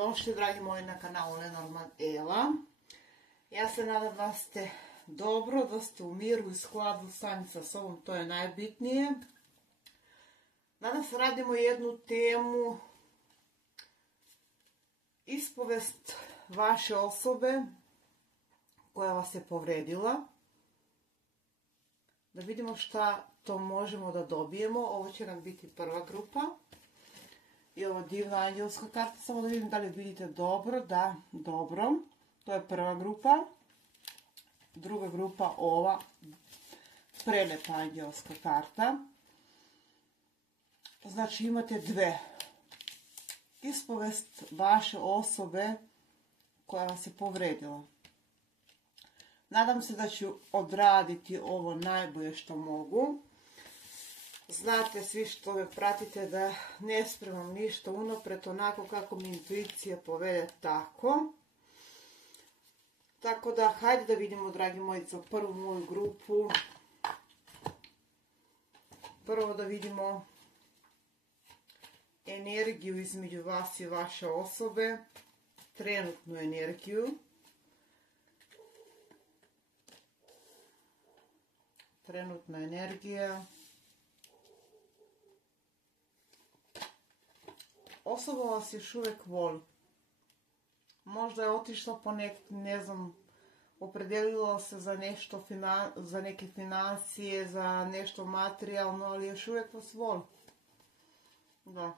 Došli, dragi moji, na kanalu Lenormand Ela. Ja se nadam da ste dobro, da ste u miru i skladu sami sa sobom, to je najbitnije. Danas radimo jednu temu, ispovest vaše osobe koja vas je povredila. Da vidimo šta to možemo da dobijemo. Ovo će nam biti prva grupa. I ovo divna anđelska karta, samo da vidim da li vidite dobro. Da, dobro. To je prva grupa. Druga grupa, ova prelepa anđelska karta. Znači imate dve. Ispovest vaše osobe koja vas je povredila. Nadam se da ću odraditi ovo najbolje što mogu. Znate svi što me pratite da ne spremam ništa unapred, onako kako mi intuicija povede tako. Tako da, hajde da vidimo, dragi moji, za prvu moju grupu. Prvo da vidimo energiju između vas i vaše osobe. Trenutnu energiju. Trenutna energija. Osoba vas još uvijek voli. Možda je otišla po ne znam, opredelila se za nešto, za neke financije, za nešto materijalno, ali još uvijek vas voli. Da.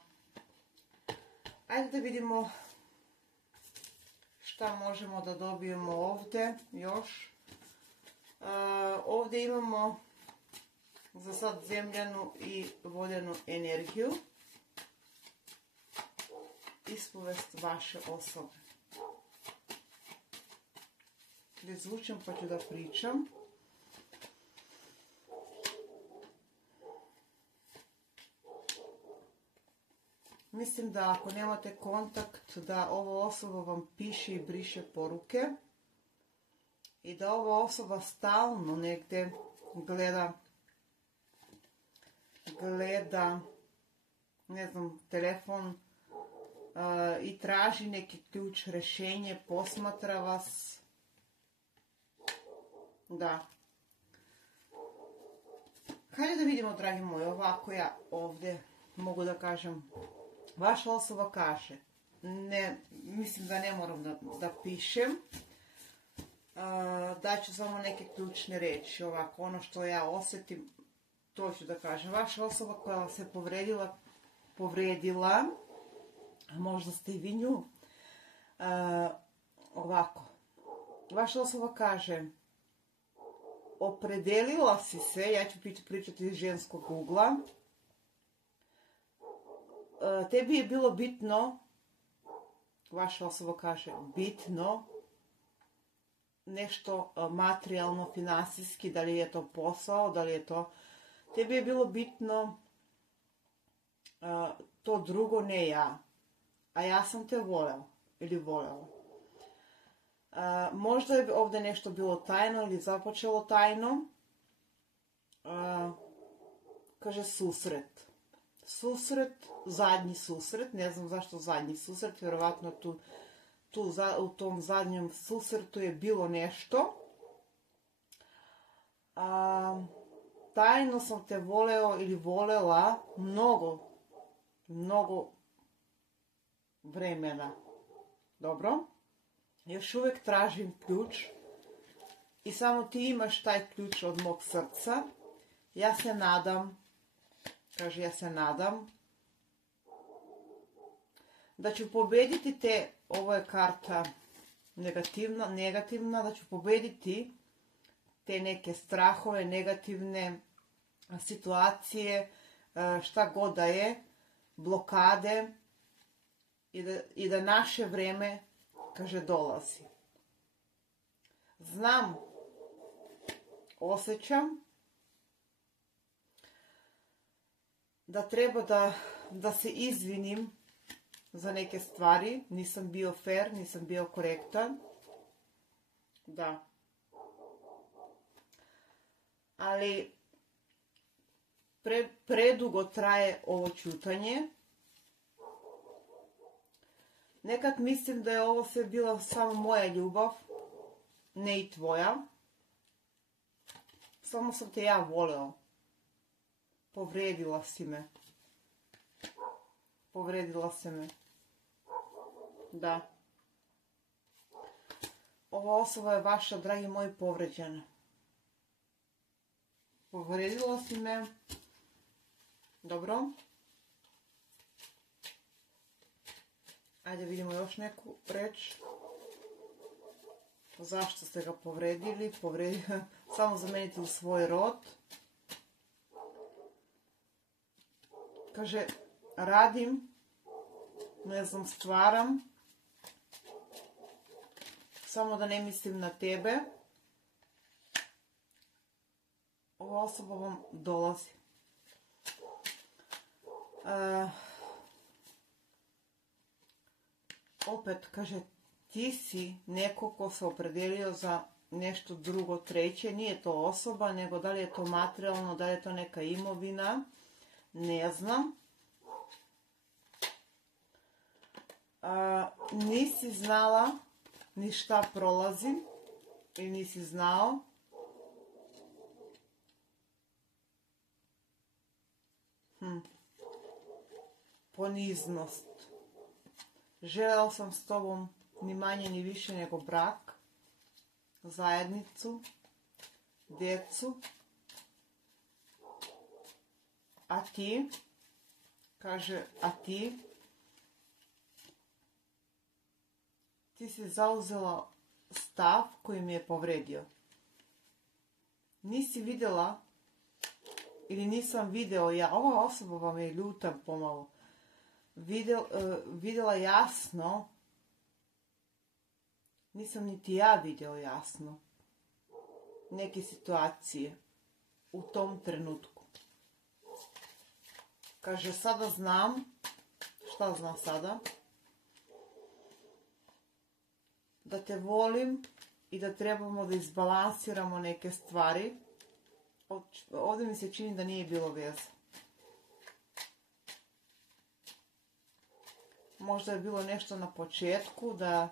Ajde da vidimo šta možemo da dobijemo ovdje još. Ovdje imamo za sad zemljanu i vodenu energiju. Ispovest vaše osobe. Izvučem pa ću da pričam. Mislim da ako nemate kontakt, da ova osoba vam piše i briše poruke. I da ova osoba stalno negdje gleda, ne znam, telefon i traži neki ključ, rješenje, posmatra vas. Da. Hajde da vidimo, dragi moji, ovako ja ovdje mogu da kažem. Vaša osoba kaže, ne, mislim da ne moram da pišem. Daću samo neke ključne reči, ovako, ono što ja osjetim, to ću da kažem. Vaša osoba koja vas je povredila, a možda ste i vi nju, ovako, vaša osoba kaže, opredelila si se, ja ću pričati iz ženskog ugla, tebi je bilo bitno, vaša osoba kaže, bitno, nešto materijalno, finansijski, da li je to posao, da li je to, tebi je bilo bitno to drugo, ne ja, a ja sam te voleo ili volela. Možda je ovdje nešto bilo tajno ili započelo tajno. Kaže susret. Susret, zadnji susret, ne znam zašto zadnji susret, vjerovatno u tom zadnjem susretu je bilo nešto. Tajno sam te voleo ili volela mnogo vremena. Dobro. Još uvijek tražim ključ i samo ti imaš taj ključ od mog srca. Ja se nadam, kaže, ja se nadam da ću pobediti te, ovo je karta negativna, da ću pobediti te neke strahove, negativne situacije, šta god da je, blokade i da naše vreme, kaže, dolazi. Znam, osjećam da treba da se izvinim za neke stvari. Nisam bio fair, nisam bio korektan. Da. Ali predugo traje ovo ćutanje. Nekad mislim da je ovo sve bila samo moja ljubav, ne i tvoja. Samo sam te ja volio. Povredila si me. Povredila si me. Da. Ova osoba je vaša, dragi moji, povređena. Povredila si me. Dobro. Ajde vidimo još neku reč. Zašto ste ga povredili? Samo zamenite u svoj rod. Kaže, radim, ne znam, stvaram. Samo da ne mislim na tebe. Ova osoba vam dolazi. Opet, kaže, ti si neko ko se opredelio za nešto drugo, treće. Nije to osoba, nego da li je to materijalno, da li je to neka imovina. Ne znam. Nisi znala ni šta prolazim i nisi znao. Poniznost. Želeo sam s tobom ni manje ni više nego brak, zajednicu, djecu. A ti, kaže, ti si zauzela stav koji mi je povredio. Nisi vidjela, ili nisam video ja, ova osoba vam je ljuta pomalo, vidjela jasno, nisam niti ja vidio jasno neke situacije u tom trenutku. Kaže, sada znam, šta znam sada? Da te volim i da trebamo da izbalansiramo neke stvari. Ovdje mi se čini da nije bilo veze. Možda je bilo nešto na početku da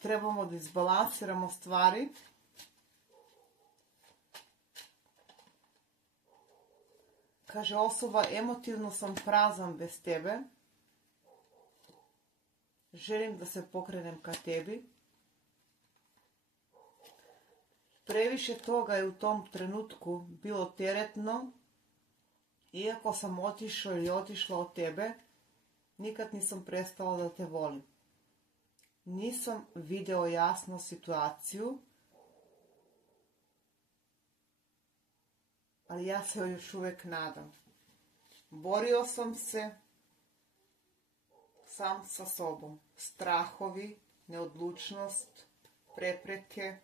trebamo da izbalansiramo stvari. Kaže osoba, emotivno sam prazan bez tebe. Želim da se pokrenem ka tebi. Previše toga je u tom trenutku bilo teretno. Iako sam otišao ili otišla od tebe, nikad nisam prestala da te volim. Nisam video jasno situaciju, ali ja se još uvijek nadam. Borio sam se sam sa sobom. Strahovi, neodlučnost, prepreke,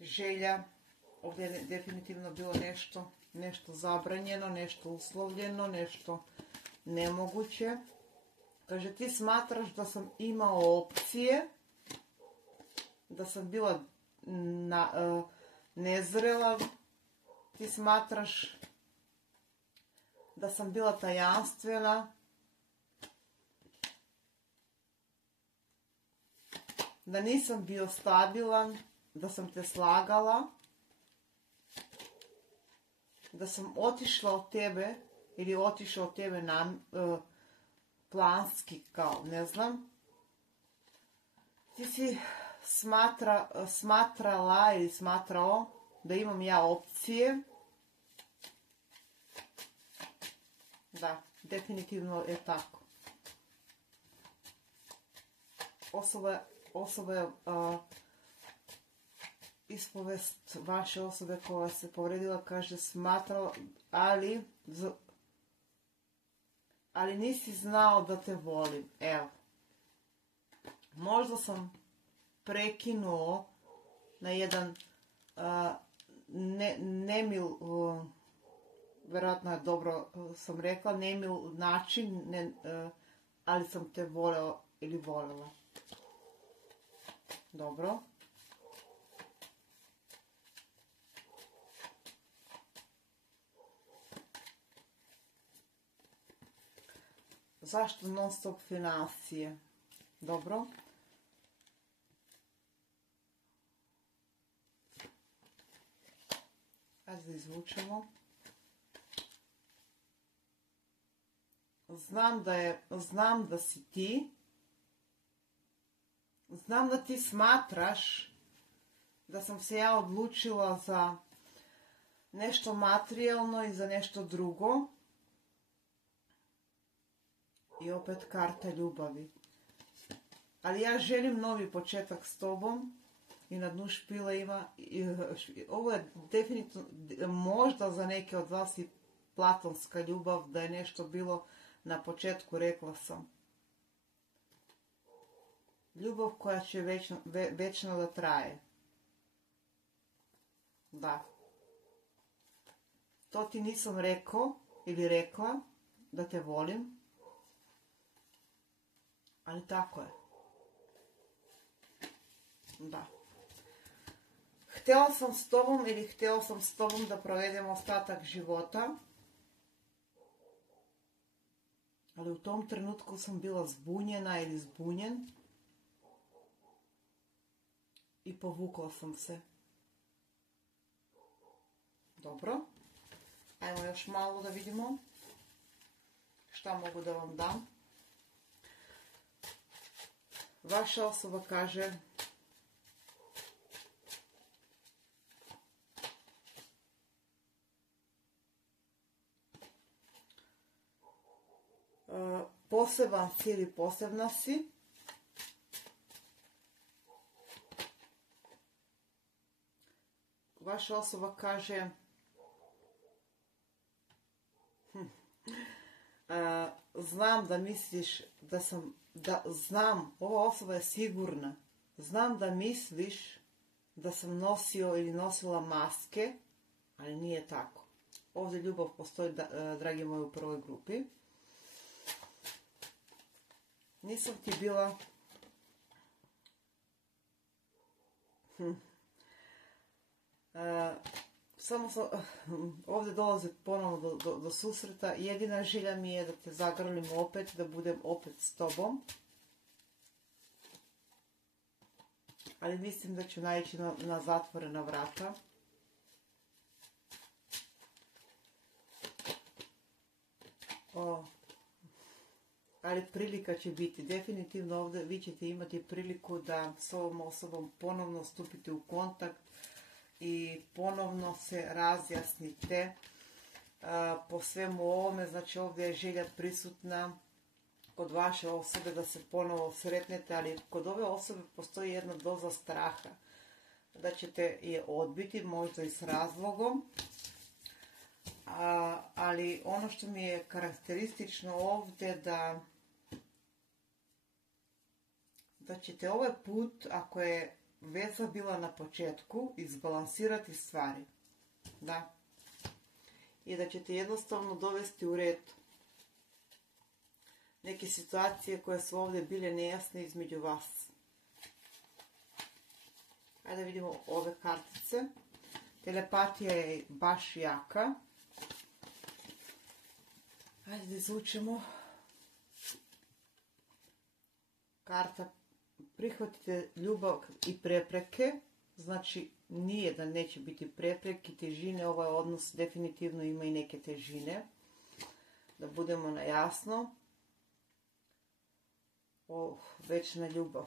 želja. Ovdje je definitivno bilo nešto zabranjeno, nešto uslovljeno, nešto nemoguće. Kaže, ti smatraš da sam imao opcije, da sam bila nezrela, ti smatraš da sam bila tajanstvena, da nisam bio stabilan, da sam te slagala, da sam otišla od tebe ili otišao od tebe planski, kao ne znam. Ti si smatrala ili smatrao da imam ja opcije. Da, definitivno je tako. Osoba je ispovest vaše osobe koja se povredila, kaže, smatrala, ali nisi znao da te volim. Evo, možda sam prekinuo na jedan nemil, vjerojatno je dobro sam rekla, nemil način, ali sam te voleo ili voljela. Dobro. Zašto non stop financije? Dobro. Ajde da izvučemo. Znam da si ti. Znam da ti smatraš da sam se ja odlučila za nešto materijalno i za nešto drugo. I opet karta ljubavi. Ali ja želim novi početak s tobom. I na dnu špila ima. Ovo je definitivno možda za neke od vas i platonska ljubav. Da je nešto bilo na početku, rekla sam. Ljubav koja će večno da traje. Da. To ti nisam rekao ili rekla da te volim. Ali tako je. Da. Htjela sam s tobom ili htjela sam s tobom da provedem ostatak života. Ali u tom trenutku sam bila zbunjena ili zbunjen. I povukla sam se. Dobro. Ajmo još malo da vidimo šta mogu da vam dam. Vaša osoba kaže poseban si ili posebna si. Vaša osoba kaže znam da misliš ova osoba je sigurna. Znam da misliš da sam nosio ili nosila maske, ali nije tako. Ovdje ljubav postoji, dragi moji, u prvoj grupi. Nisam ti bila samo sam, ovdje dolazi ponovno do susreta. Jedina želja mi je da te zagrlim opet, da budem opet s tobom. Ali mislim da ću naići na zatvorena vrata. Ali prilika će biti. Definitivno ovdje vi ćete imati priliku da s ovom osobom ponovno stupite u kontakt i ponovno se razjasnite po svemu ovome. Znači ovdje je želja prisutna kod vaše osobe da se ponovo sretnete, ali kod ove osobe postoji jedna doza straha da ćete je odbiti, možda i s razlogom. Ali ono što mi je karakteristično ovdje da ćete ovaj put, ako je veza bila na početku, izbalansirati stvari. Da. I da ćete jednostavno dovesti u red neke situacije koje su ovdje bile nejasne između vas. Ajde vidimo ove kartice. Telepatija je baš jaka. Ajde da izvučemo. Karta prihvatite ljubav i prepreke. Znači nije da neće biti prepreke, težine. Ovaj odnos definitivno ima i neke težine. Da budemo na jasno. Večna ljubav.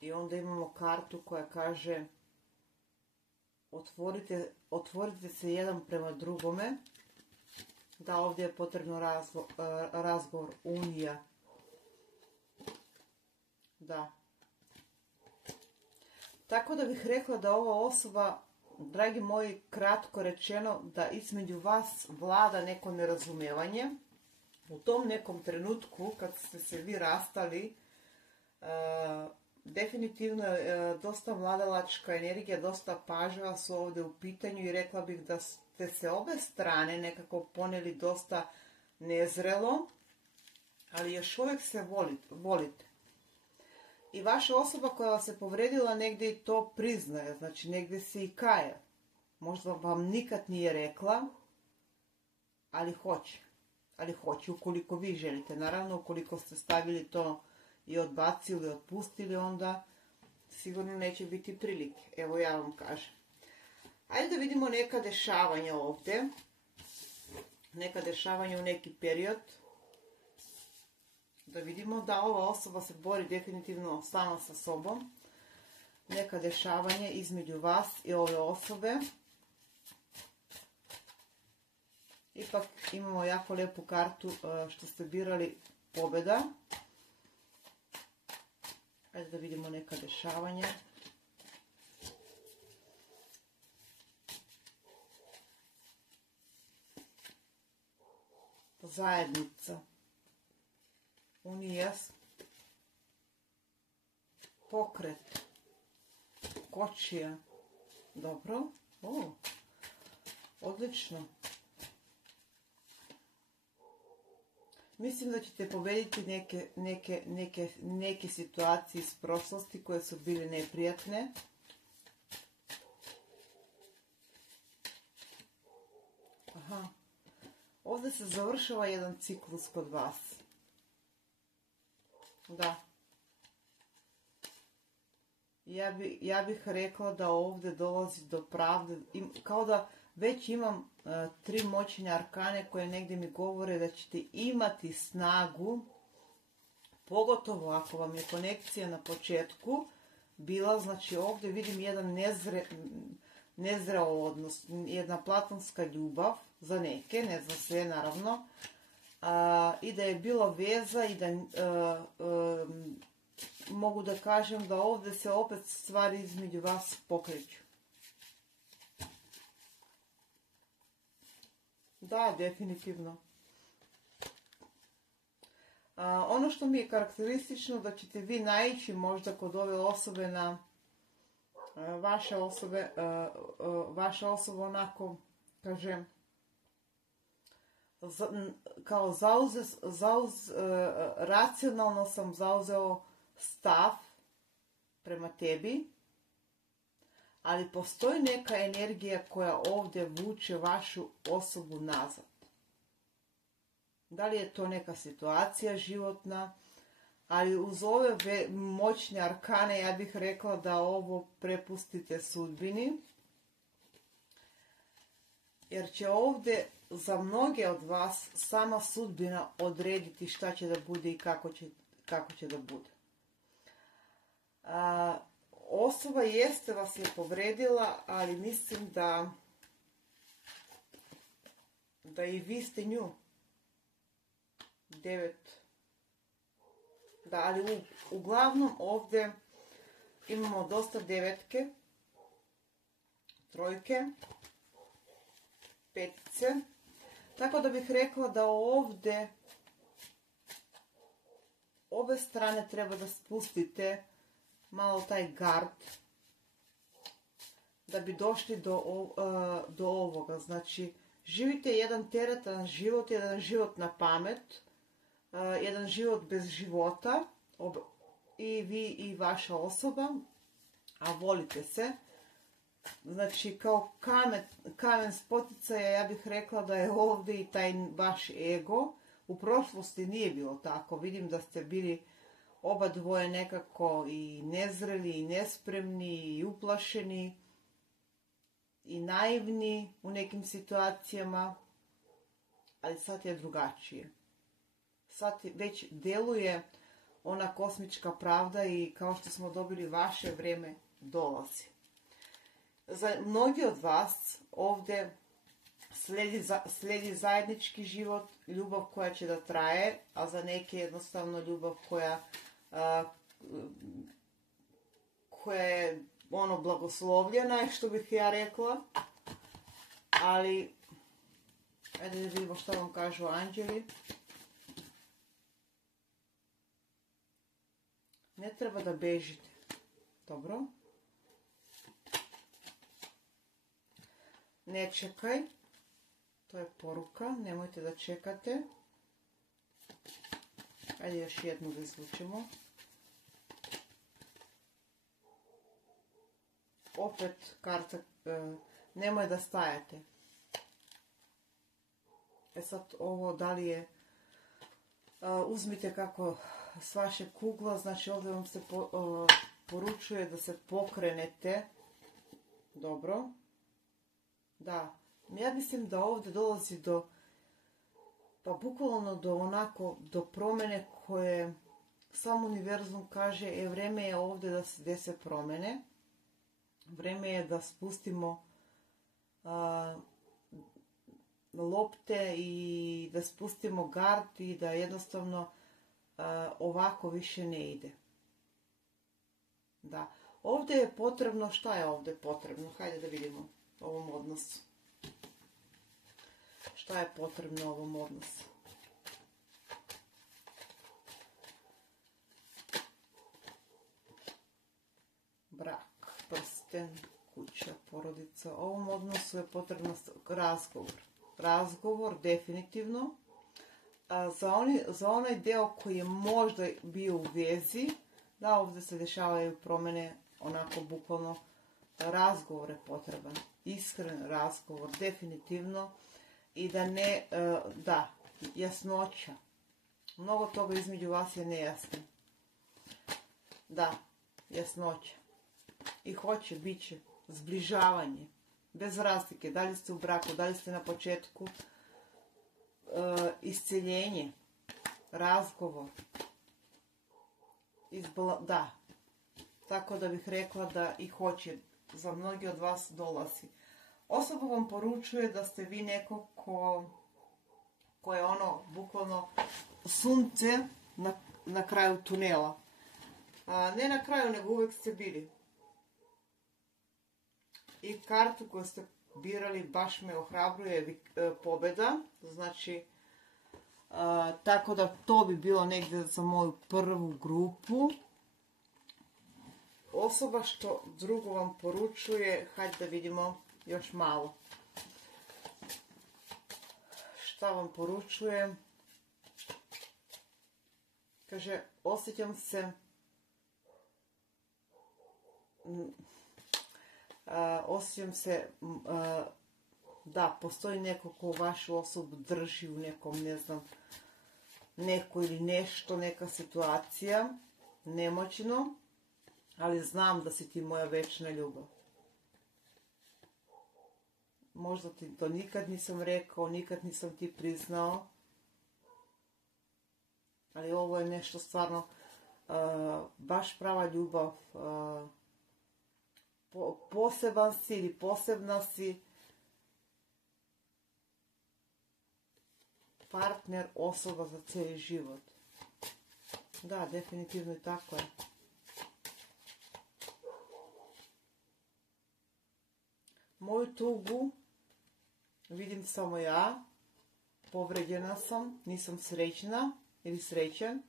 I onda imamo kartu koja kaže otvorite se jedan prema drugome. Da, ovdje je potrebno razgovor, unija. Da. Tako da bih rekla da ova osoba, dragi moji, kratko rečeno, da između vas vlada neko nerazumijevanje. U tom nekom trenutku, kad ste se vi rastali, definitivno je dosta mladalačka energija, dosta pažnja su ovdje u pitanju i rekla bih da ste se obe strane nekako poneli dosta nezrelo, ali još uvijek se volite. I vaša osoba koja vas je povredila negdje i to priznaje, znači negdje se i kaje. Možda vam nikad nije rekla, ali hoće. Ali hoće, ukoliko vi želite. Naravno, ukoliko ste stavili to i odbacili, otpustili, onda sigurno neće biti prilike. Evo ja vam kažem. Ajde da vidimo neka dešavanja ovdje. Neka dešavanja u neki period. Da vidimo da ova osoba se bori definitivno sama sa sobom. Neka dešavanja između vas i ove osobe. Ipak imamo jako lijepu kartu što ste birali pobjeda. Ajde da vidimo neka dešavanja. Zajednica. Unijas. Pokret. Kočija. Dobro. Odlično. Mislim da ćete pobediti neke situacije iz prošlosti koje su bile neprijatne. Aha. Ovdje se završava jedan ciklus kod vas. Da. Ja bih rekla da ovdje dolazi do pravde. Kao da već imam 3 moćne arkane koje negdje mi govore da ćete imati snagu, pogotovo ako vam je konekcija na početku bila, znači ovdje vidim jedan nezreo odnos, jedna platonska ljubav za neke, ne za sve naravno, i da je bila veza i da mogu da kažem da ovdje se opet stvari između vas pokreću. Da, definitivno. Ono što mi je karakteristično da ćete vi naići možda kod ove osobe na vaša osoba onako, kažem, kao racionalno sam zauzeo stav prema tebi, ali postoji neka energija koja ovdje vuče vašu osobu nazad. Da li je to neka situacija životna, ali uz ove moćne arkane ja bih rekla da ovo prepustite sudbini, jer će ovdje za mnoge od vas sama sudbina odrediti šta će da bude i kako će da bude. Osoba jeste vas je povredila, ali mislim da i vi ste nju. 9. Da, ali uglavnom ovdje imamo dosta devetke, trojke, petice. Tako da bih rekla da ovdje obe strane treba da spustite malo taj gard da bi došli do ovoga. Znači, živite jedan teretan život, jedan život na pamet, jedan život bez života, i vi i vaša osoba, a volite se. Znači, kao kamen spoticaja, ja bih rekla da je ovdje i taj vaš ego. U prošlosti nije bilo tako. Vidim da ste bili oba dvoje nekako i nezreli, i nespremni, i uplašeni, i naivni u nekim situacijama, ali sad je drugačije. Sad već deluje ona kosmička pravda i kao što smo dobili, vaše vrijeme dolazi. Za mnogi od vas ovdje slijedi zajednički život, ljubav koja će da traje, a za neke jednostavno ljubav koja je blagoslovljena, što bih ja rekla. Ali ajde da vidimo što vam kažu anđeli. Ne treba da bežite. Dobro. Ne čekaj. To je poruka. Nemojte da čekate. Ajde još jednu da izvučemo. Opet karta. Nemoj da stajate. sad ovo da li je, uzmite kako s vaše kugla, znači ovdje vam se poručuje da se pokrenete. Dobro. Da, ja mislim da ovdje dolazi do, pa bukvalno do promjene koje sam univerzum kaže, vreme je ovdje da se dese promjene. Vreme je da spustimo lopte i da spustimo gard i da jednostavno ovako više ne ide. Da. Ovdje je potrebno, šta je ovdje potrebno? Hajde da vidimo u ovom odnosu. Šta je potrebno u ovom odnosu? Brak, prsten, kuća, porodica. U ovom odnosu je potrebno razgovor. Razgovor, definitivno. Za onaj deo koji je možda bio u vezi, da, ovdje se dešavaju promjene, onako bukvalno razgovor je potreban. Iskren razgovor, definitivno. I da ne, da, jasnoća. Mnogo toga između vas je nejasno. Da, jasnoća. I bit će zbližavanje. Bez razlike, da li ste u braku, da li ste na početku, isceljenje, razgovor, da, tako da bih rekla da i hoće, za mnogi od vas dolazi. Osoba vam poručuje da ste vi neko ko je ono, bukvalno, sunce na kraju tunela. Ne na kraju, nego uvijek ste bili. I kartu koju ste birali baš me ohrabruje pobjeda, znači, tako da to bi bilo negdje za moju prvu grupu. Osoba što drugo vam poručuje, hajde da vidimo još malo. Šta vam poručuje? Kaže, osjećam se... osjećam se da postoji neko ko vašu osobu drži u nekom, ne znam, neko ili nešto, neka situacija, nemoćno, ali znam da si ti moja večna ljubav. Možda ti to nikad nisam rekao, nikad nisam ti priznao, ali ovo je nešto stvarno, baš prava ljubav, poseban si ili posebna si, partner, osoba za cijeli život. Da, definitivno i tako je. Moju tugu vidim samo ja, povređena sam, nisam srećna ili srećan.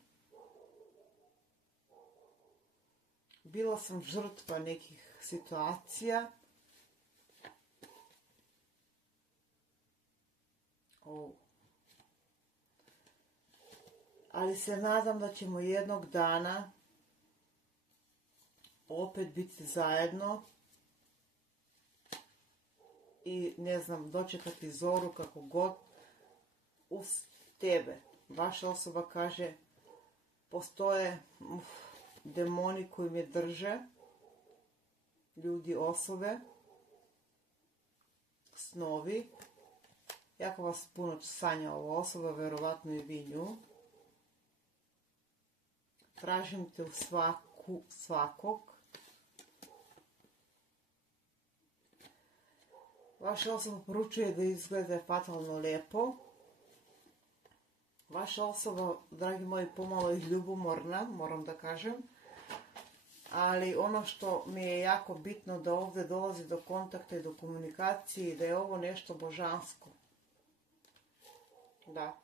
Bila sam žrtva nekih situacija. Ali se nadam da ćemo jednog dana opet biti zajedno i, ne znam, dočekati zoru kako god uz tebe. Vaša osoba kaže, postoje demoni koji me drže, ljudi, osobe, snovi. Jako vas puno sanja ova osoba, verovatno i vi nju. Tražim te u svakog. Vaša osoba poručuje da izgleda fatalno lijepo. Vaša osoba, dragi moji, pomalo je ljubomorna, moram da kažem. Ali ono što mi je jako bitno, da ovdje dolazi do kontakta i do komunikacije i da je ovo nešto božansko. Da.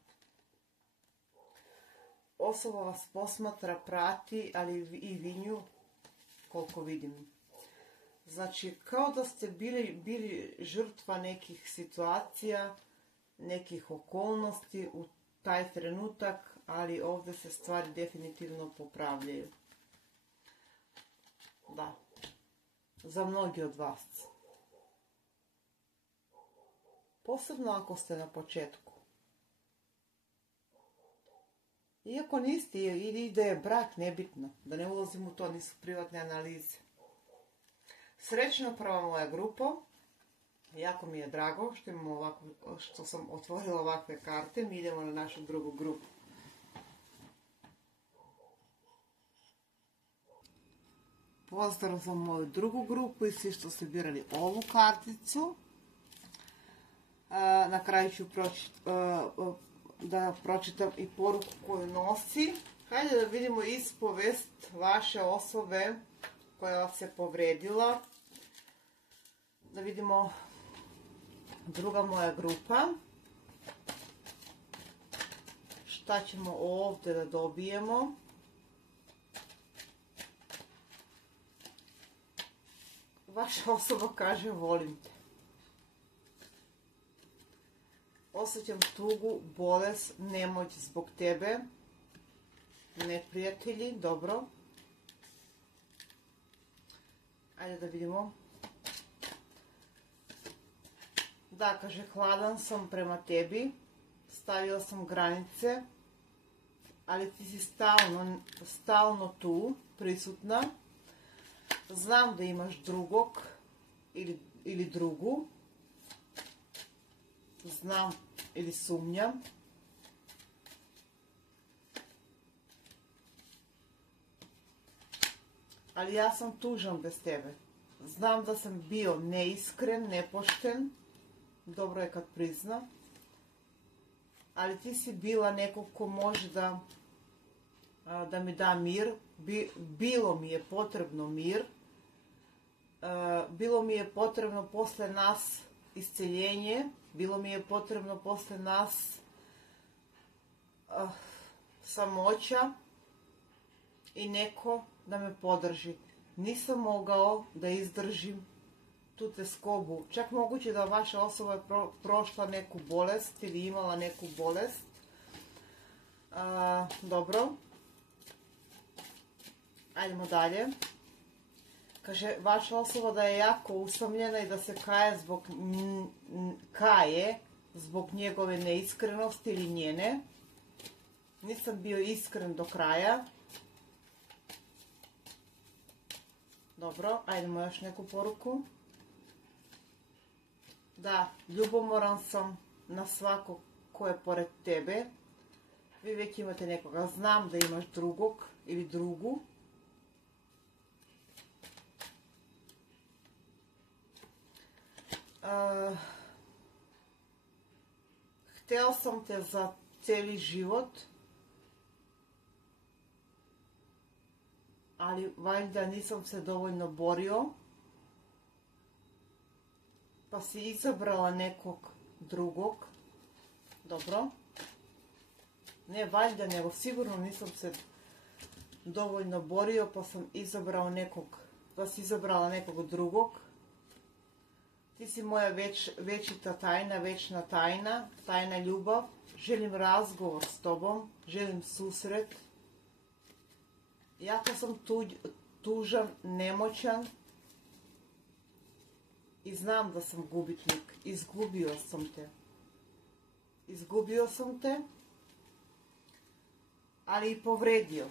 Osoba vas posmatra, prati, ali i vi nju, koliko vidim. Znači, kao da ste bili žrtva nekih situacija, nekih okolnosti u taj trenutak, ali ovdje se stvari definitivno popravljaju. Da. Za mnogi od vas. Posebno ako ste na početku. Iako niste, ili da je brak, nebitno. Da ne ulazim u to, nisu privatne analize. Srećno prva moja grupa. Jako mi je drago što sam otvorila ovakve karte. Mi idemo na našu drugu grupu. Pozdrav za moju drugu grupu i svi što ste birali ovu karticu. Na kraju ću da pročitam i poruku koju nosi. Hajde da vidimo ispovest vaše osobe koja vas je povredila. Da vidimo druga moja grupa. Šta ćemo ovdje da dobijemo? Vaša osoba kaže volim te. Osjećam tugu, bolest, nemoć zbog tebe. Neprijatelji, dobro. Ajde da vidimo. Da, kaže, hladan sam prema tebi. Stavila sam granice. Ali ti si stalno tu, prisutna. Znam da imaš drugog ili drugu. Znam ili sumnjam. Ali ja sam tužan bez tebe. Znam da sam bio neiskren, nepošten. Dobro je kad prizna. Ali ti si bila neko ko može da mi da mir. Bilo mi je potrebno mir. Bilo mi je potrebno posle nas isceljenje. Bilo mi je potrebno posle nas samoća i neko da me podrži. Nisam mogao da izdržim tu teskobu. Čak moguće da vaša osoba je prošla neku bolest ili imala neku bolest. Dobro. Ajdemo dalje. Kaže, vaša osoba da je jako usamljena i da se kaje zbog njegove neiskrenosti ili njene. Nisam bio iskren do kraja. Dobro, ajdemo još neku poruku. Da, ljubomoran sam na svakog ko je pored tebe. Vi već imate nekoga. Znam da imaš drugog ili drugu. Hteo sam te za cijeli život, ali valjda nisam se dovoljno borio, pa si izabrala nekog drugog. Dobro. Ne valjda, nego sigurno nisam se dovoljno borio, pa sam izabrala nekog drugog. Ti si moja večita tajna, večna tajna, tajna ljubav. Želim razgovor s tobom, želim susret. Jako sam tužan, nemoćan i znam da sam gubitnik. Izgubio sam te, ali i povredio.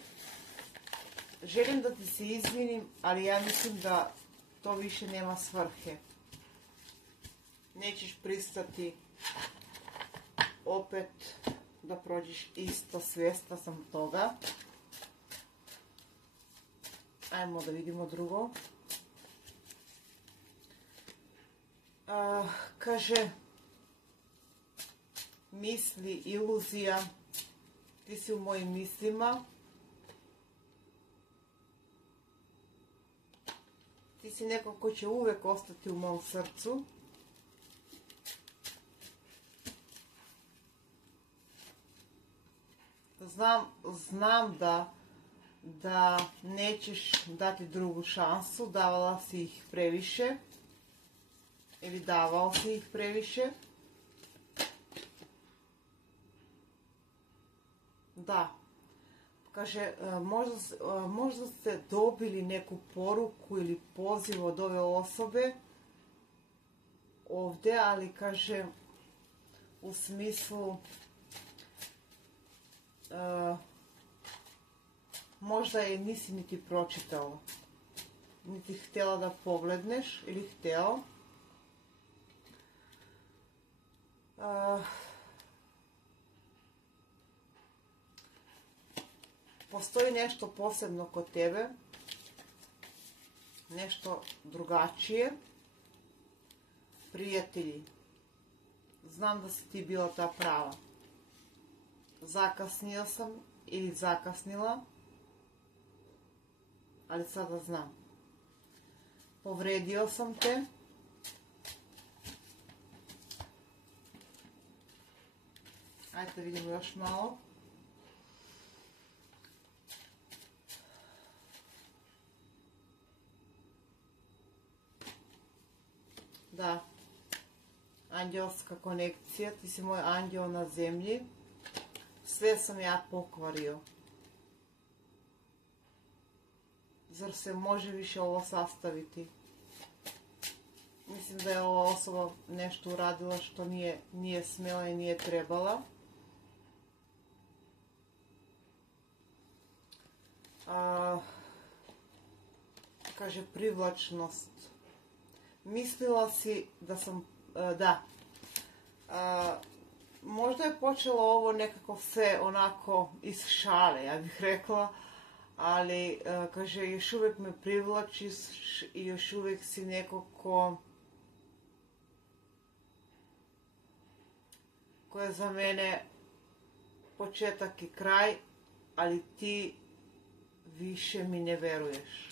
Želim da ti se izvinim, ali ja mislim da to više nema svrhe. Nećeš pristati opet da prođeš isto, svjesna sam toga. Ajmo da vidimo drugo. Kaže, misli, iluzija, ti si u mojim mislima. Ti si neko ko će uvek ostati u mom srcu. Znam da nećeš dati drugu šansu, davala si ih previše ili davao si ih previše. Da, kaže, možda ste dobili neku poruku ili poziv od ove osobe ovdje, ali kaže u smislu možda je nisi niti pročitala, niti htjela da pogledneš ili htjela. Postoji nešto posebno kod tebe, nešto drugačije. Prijatelji, znam da si ti bila ta prava. Zakasnio sam ili zakasnila, ali sada znam. Povredio sam te. Ajde da vidimo još malo. Da, anđelska konekcija, ti si moj anđeo na zemlji. Sve sam ja pokvario. Zar se može više ovo sastaviti? Mislim da je ova osoba nešto uradila što nije smjela i nije trebala. Kaže privlačnost. Mislila si da sam, možda je počelo ovo nekako sve onako iz šale, ja bih rekla, ali kaže još uvijek me privlačiš i još uvijek si neko ko je za mene početak i kraj, ali ti više mi ne veruješ.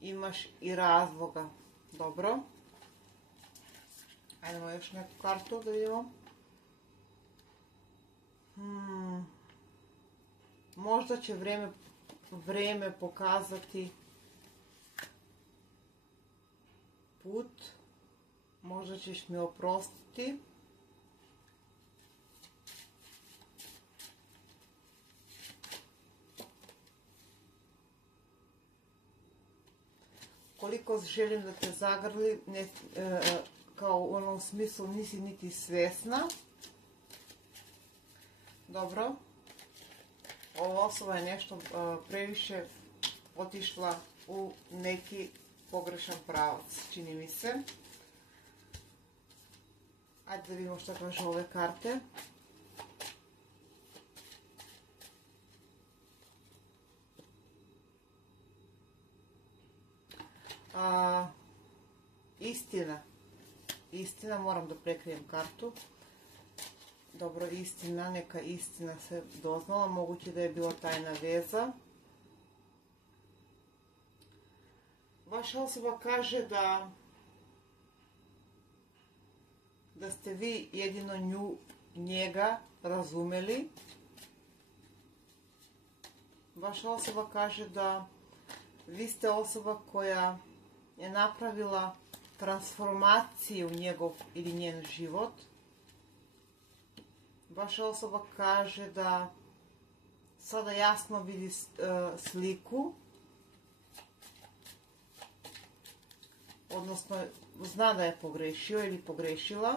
Imaš i razloga. Dobro. Ajdemo još neku kartu da vidimo. Možda će vreme pokazati put. Možda ćeš mi oprostiti. Koliko želim da te zagrli, kao u onom smislu nisi niti svjesna. Dobro. Ova osoba je nešto previše otišla u neki pogrešan pravac, čini mi se. Ajde da vidimo što kažu ove karte. Istina, moram da prekrijem kartu. Dobro, istina, neka istina se doznala, moguće da je bila tajna veza. Vaša osoba kaže da ste vi jedino njega razumeli. Vaša osoba kaže da vi ste osoba koja je napravila transformaciju njegov ili njen život. Vaša osoba kaže da sada jasno vidi sliku, odnosno zna da je pogrešio ili pogrešila.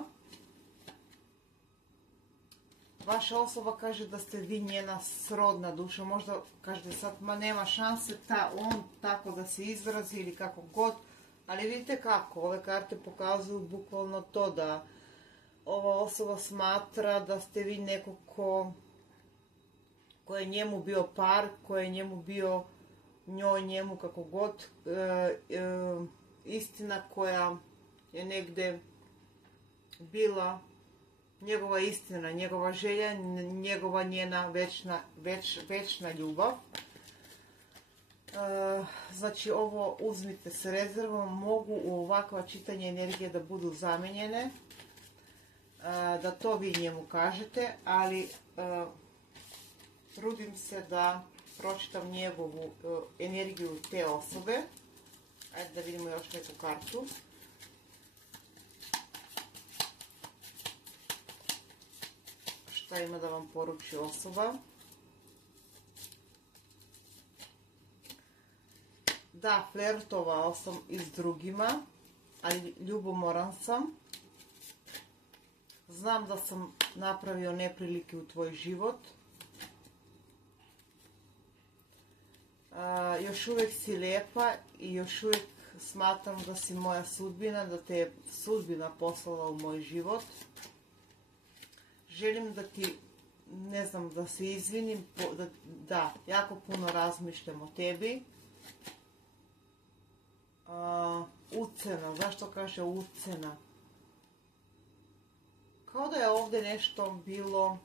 Vaša osoba kaže da ste vi njena srodna duša. Možda kažete sad, ma nema šanse on tako da se izrazi ili kako god. Ali vidite kako, ove karte pokazuju bukvalno to da ova osoba smatra da ste vi neko ko je njemu bio par, ko je njemu bio njoj, njemu, kako god. Istina koja je negdje bila njegova istina, njegova želja, njegova njena večna ljubav. Znači ovo uzmite s rezervom, mogu u ovakva čitanja energije da budu zamijenjene, da to vi njemu kažete, ali trudim se da pročitam njegovu energiju te osobe. Ajde da vidimo još neku kartu. Šta ima da vam poruči osoba? Da, flertovao sam i s drugima, ali ljubomoran sam. Znam da sam napravio neprilike u tvoj život. još uvijek si lijepa i još uvijek smatram da si moja sudbina, da te je sudbina poslala u moj život. Želim da ti, ne znam, da se izvinim, da, jako puno razmišljam o tebi. Ucena, zašto kaže ucena? Kao da je ovdje nešto bilo,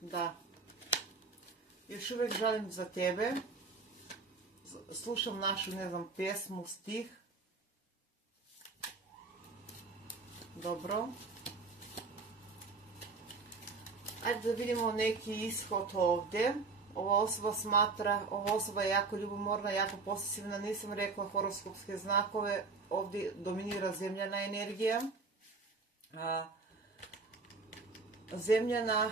da, još uvijek žalim za tebe, slušam našu, ne znam, pjesmu, stih, dobro. Ajde da vidimo neki ishod ovdje. Ova osoba smatra, ova osoba je jako ljubomorna, jako posesivna, nisam rekla horoskopske znakove, ovdje dominira zemljana energija. Zemljana,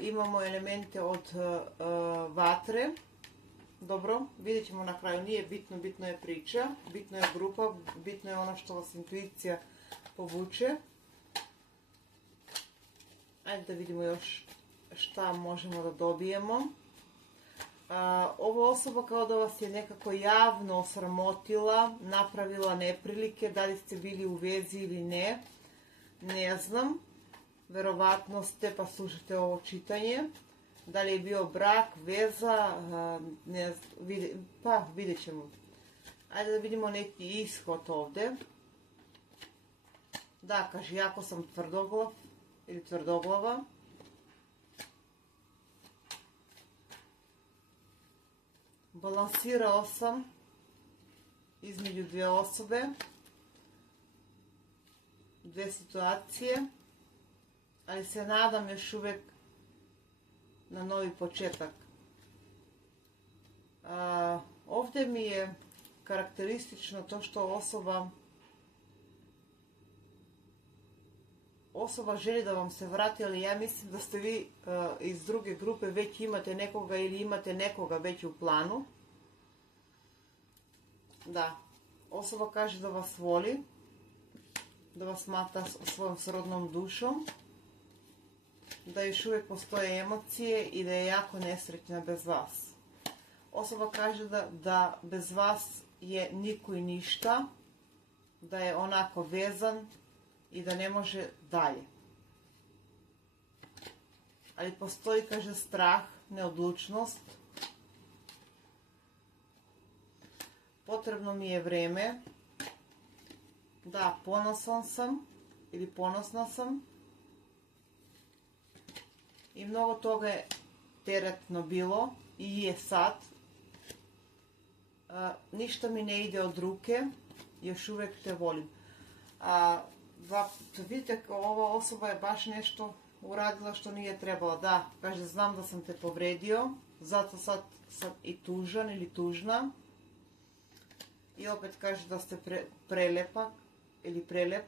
imamo elemente od vatre, dobro, vidjet ćemo na kraju, nije bitno, bitno je priča, bitno je grupa, bitno je ono što vas intuicija povuče. Ajde da vidimo još šta možemo da dobijemo. Ova osoba kao da vas je nekako javno osramotila, napravila neprilike, da li ste bili u vezi ili ne, ne znam. Verovatno ste, pa slušate ovo čitanje. Da li je bio brak, veza, ne znam, pa vidjet ćemo. Ajde da vidimo neki ishod ovdje. Da, kaže, jako sam tvrdoglav ili tvrdoglava. Balansirao sam između dvije osobe, dvije situacije, ali se nadam još uvijek na novi početak. Ovdje mi je karakteristično to što osoba želi da vam se vrati, ali ja mislim da ste vi iz druge grupe već imate nekoga ili imate nekoga već u planu. Da, osoba kaže da vas voli, da vas smatra svojom srodnom dušom, da još uvijek postoje emocije i da je jako nesretna bez vas. Osoba kaže da bez vas je niko i ništa, da je onako vezan i da ne može dalje. Ali postoji, kaže, strah, neodlučnost. Potrebno mi je vreme. Da, ponosan sam ili ponosna sam. I mnogo toga je teretno bilo i je sad. Ništa mi ne ide od ruke, još uvijek te volim. Vidite, ova osoba je baš nešto uradila što nije trebala. Da, kaže, znam da sam te povredio, zato sad sam i tužan ili tužna. I opet kaže da ste prelepak ili prelep.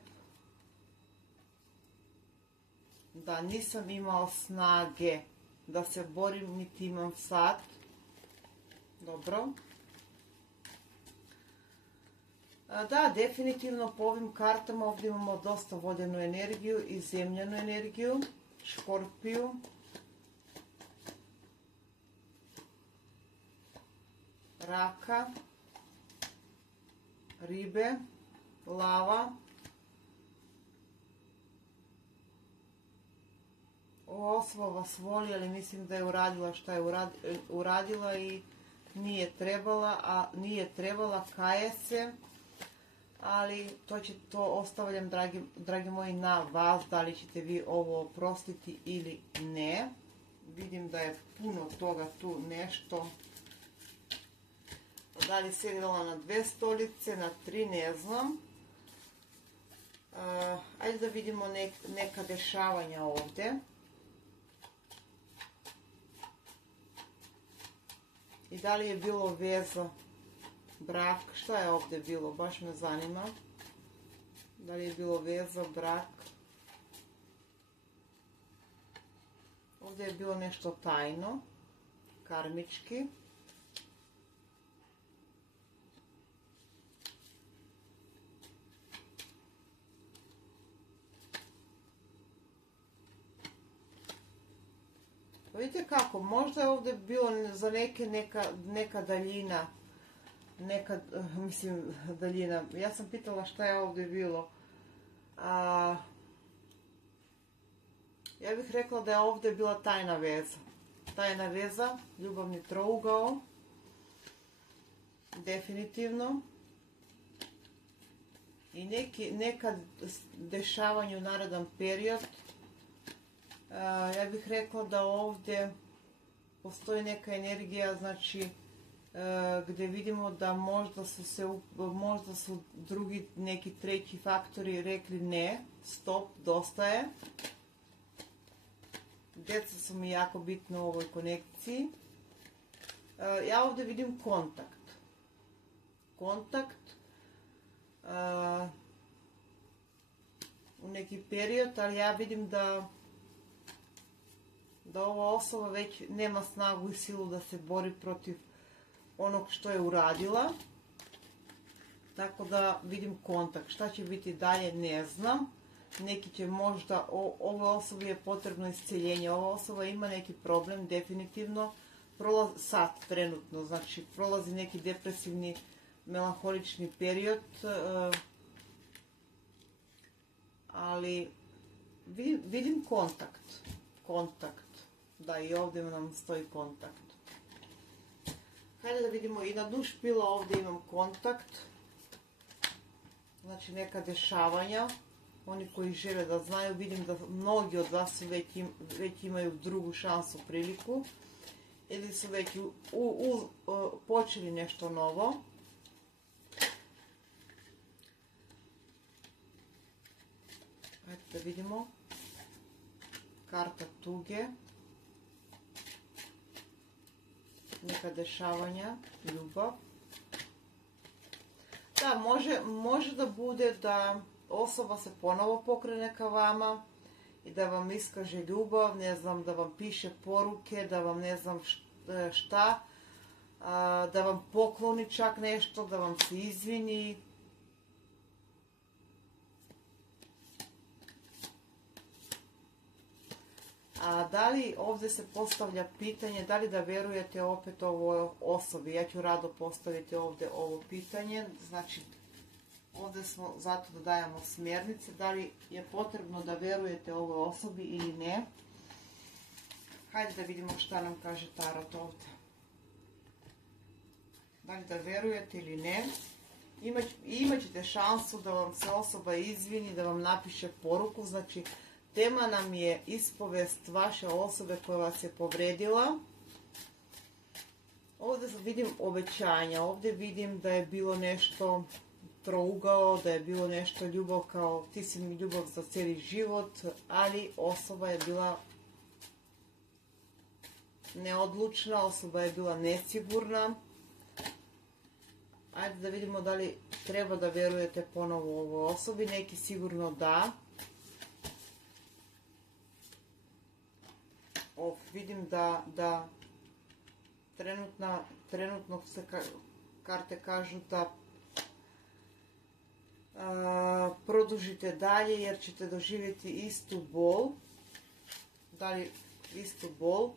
Da, nisam imao snage da se borim, niti imam sad. Dobro. Da, definitivno po ovim kartama ovdje imamo dosta vodenu energiju i zemljanu energiju, škorpiju, raka, ribe, lava. Ova osoba vas voli, ali mislim da je uradila šta je uradila i nije trebala, kaje se. Ali to ostavljam, dragi moji, na vas, da li ćete vi ovo oprostiti ili ne. Vidim da je puno toga tu nešto. Da li se igrala na 2 stolice, na 3, ne znam. Ajde da vidimo neka dešavanja ovdje. I da li je bilo veza, brak, šta je ovdje bilo, baš me zanima. Da li je bilo veza, brak. Ovdje je bilo nešto tajno, karmički. vidite kako, možda je ovdje bilo za neka daljina, daljina. Ja sam pitala šta je ovdje bilo. Ja bih rekla da je ovdje bila tajna veza. Tajna veza, ljubavni trougao. Definitivno. I neka dešavanje u naredan period. Ja bih rekla da ovdje postoji neka energija, znači gdje vidimo da možda su drugi neki treći faktori rekli ne, stop, dosta je. Djeca su mi jako bitno u ovoj konekciji. Ja ovdje vidim kontakt. U neki period, ali ja vidim da ova osoba već nema snagu i silu da se bori protiv onog što je uradila. Tako da vidim kontakt. Šta će biti dalje ne znam. Neki će možda, ovoj osobi je potrebno isceljenje. Ova osoba ima neki problem, definitivno. Sad, trenutno, znači prolazi neki depresivni, melanholični period. Ali vidim kontakt. Da, i ovdje nam stoji kontakt. Hajde da vidimo, i na dnu špila ovdje imam kontakt. Znači neka dešavanja. Oni koji žele da znaju, vidim da mnogi od vas već imaju drugu šansu, priliku. Ili su već počeli nešto novo. Hajde da vidimo. Karta tuge. Neka dešavanja, ljubav. Da, može da bude da osoba se ponovo pokrene ka vama i da vam iskaže ljubav, ne znam, da vam piše poruke, da vam ne znam šta, da vam pokloni čak nešto, da vam se izvini. A da li ovdje se postavlja pitanje, da li da vjerujete opet ovoj osobi? Ja ću rado postaviti ovdje ovo pitanje. Znači, ovdje smo zato da dajemo smjernice. Da li je potrebno da vjerujete ovoj osobi ili ne? Hajde da vidimo šta nam kaže tarot ovdje. Da li da vjerujete ili ne? Imat ćete šansu da vam se osoba izvini, da vam napiše poruku. Znači, tema nam je ispovest vaše osobe koja vas je povredila. Ovdje vidim obećanja, ovdje vidim da je bilo nešto trougao, da je bilo nešto ljubav kao ti si mi ljubav za cijeli život, ali osoba je bila neodlučna, osoba je bila nesigurna. Ajde da vidimo da li treba da vjerujete ponovo ovoj osobi, neki sigurno da. Vidim da trenutno se karte kažu da produžite dalje jer ćete doživjeti istu bol. Da li istu bol?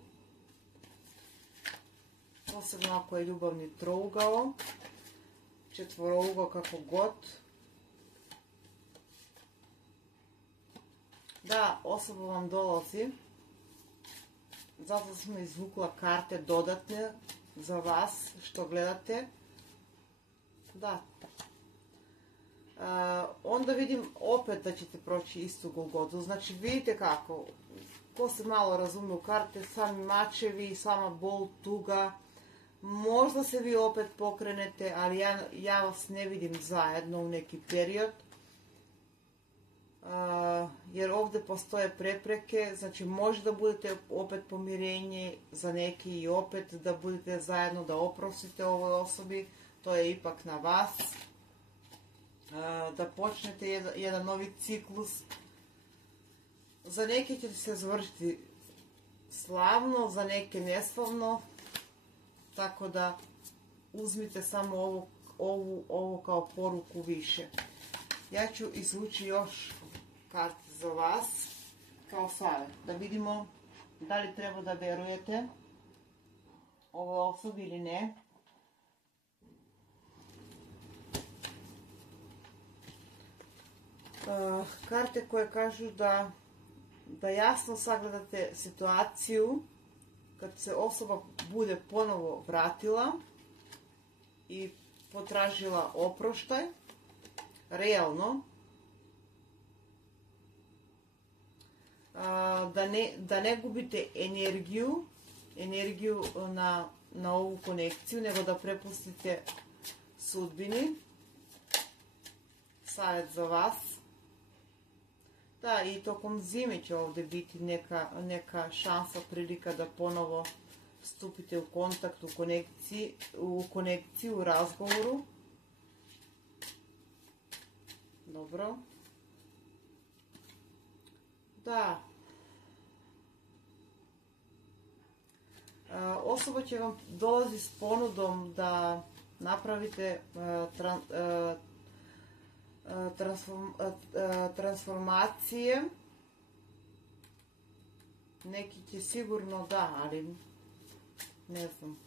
Posebno ako je ljubavni trougao, četvorougao, kako god. Da, osoba vam dolazi. Zato sam izvukla karte dodatne za vas što gledate. Da. Onda vidim opet da ćete proći istu golgotu. Znači vidite kako. Ko se malo razumije u karte, sami mačevi, sama bol, tuga. Možda se vi opet pokrenete, ali ja vas ne vidim zajedno u neki period. Jer ovdje postoje prepreke, znači može da budete opet pomirenje za neki i opet da budete zajedno, da oprostite ovoj osobi, to je ipak na vas. Da počnete jedan novi ciklus. Za neke će se završiti slavno, za neke neslavno, tako da uzmite samo ovo kao poruku više. Ja ću izvući još karte za vas kao savjet, da vidimo Da li treba da verujete ovoj osobi ili ne? Karte koje kažu da jasno sagledate situaciju kad se osoba bude ponovo vratila i potražila oproštaj, realno, da ne gubite energiju na ovu konekciju, nego da prepustite sudbini. Savjet za vas. Da, i tokom zime će ovdje biti neka šansa, prilika da ponovo stupite u kontakt, u konekciju, u razgovoru. Dobro. Da. Osoba će vam dolazi s ponudom da napravite transformacije. Neki će sigurno da, ali ne znam,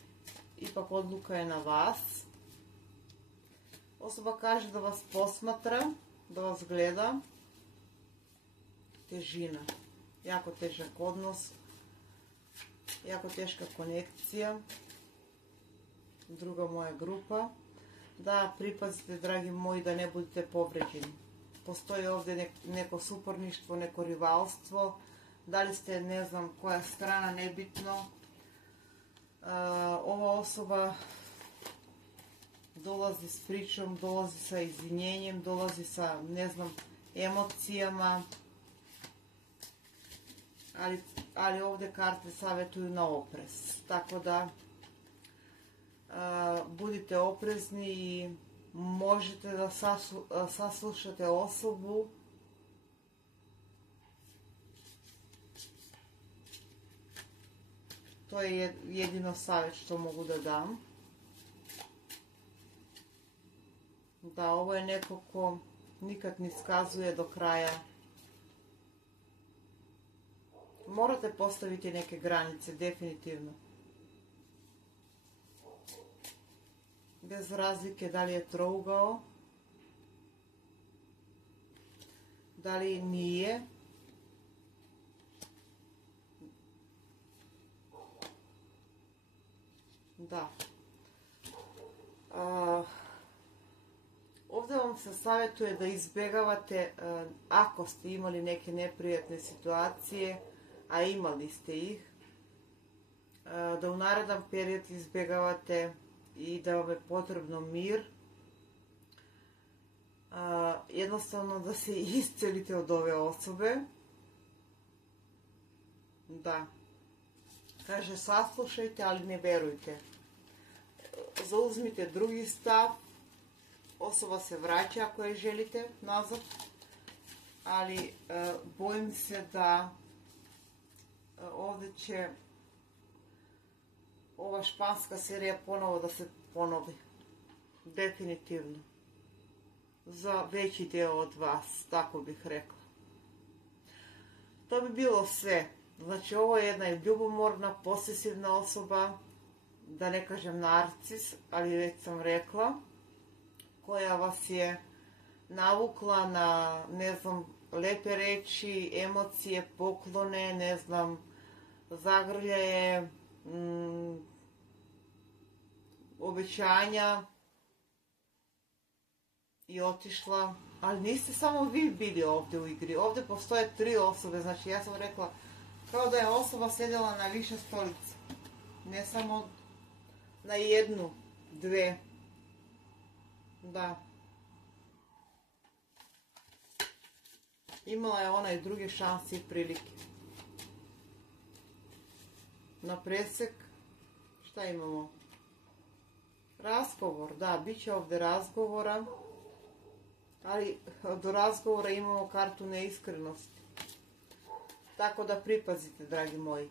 ipak odluka je na vas. Osoba kaže da vas posmatra, da vas gleda. Težina, jako težak odnos, jako teška konekcija. Druga moja grupa. Da, pripazite, dragi moji, da ne budete povređeni. Postoji ovdje neko suparništvo, neko rivalstvo. Da li ste, ne znam koja strana, nebitno. Ova osoba dolazi s pričom, dolazi sa izvinjenjem, dolazi sa, ne znam, emocijama. Ali ovdje karte savjetuju na oprez. Tako da budite oprezni i možete da saslušate osobu. To je jedino savjet što mogu da dam. Da, ovo je neko ko nikad ne iskazuje do kraja. Morate postaviti neke granice, definitivno. Bez razlike da li je trougao, da li nije. Da. Ovdje vam se savjetuje da izbjegavate, ako ste imali neke neprijatne situacije, a imali ste ih, da u narednom periodu izbjegavate i da vam je potrebno mir. Jednostavno da se iscelite od ove osobe. Da. Kaže, saslušajte, ali ne verujte. Zauzmite drugi stav. Osoba se vraća ako je želite nazad. Ali bojim se da ovdje će ova španska serija ponovo da se ponovi. Definitivno. Za veći dio od vas, tako bih rekla. To bi bilo sve. Znači, ovo je jedna ljubomorna, posesivna osoba, da ne kažem narcis, ali već sam rekla, koja vas je navukla na, ne znam, lepe reči, emocije, poklone, ne znam, zagrljaje, obećanja i otišla. Ali niste samo vi bili ovdje u igri, ovdje postoje 3 osobe, znači ja sam rekla kao da je osoba sjedila na više stolice, ne samo na 1, 2, da. Imala je ona i druge šanse i prilike. Na presek, šta imamo? Razgovor, da, bit će ovdje razgovora, ali do razgovora imamo kartu neiskrenosti. Tako da pripazite, dragi moji.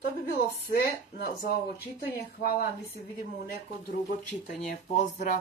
To bi bilo sve za ovo čitanje. Hvala, mi se vidimo u neko drugo čitanje. Pozdrav!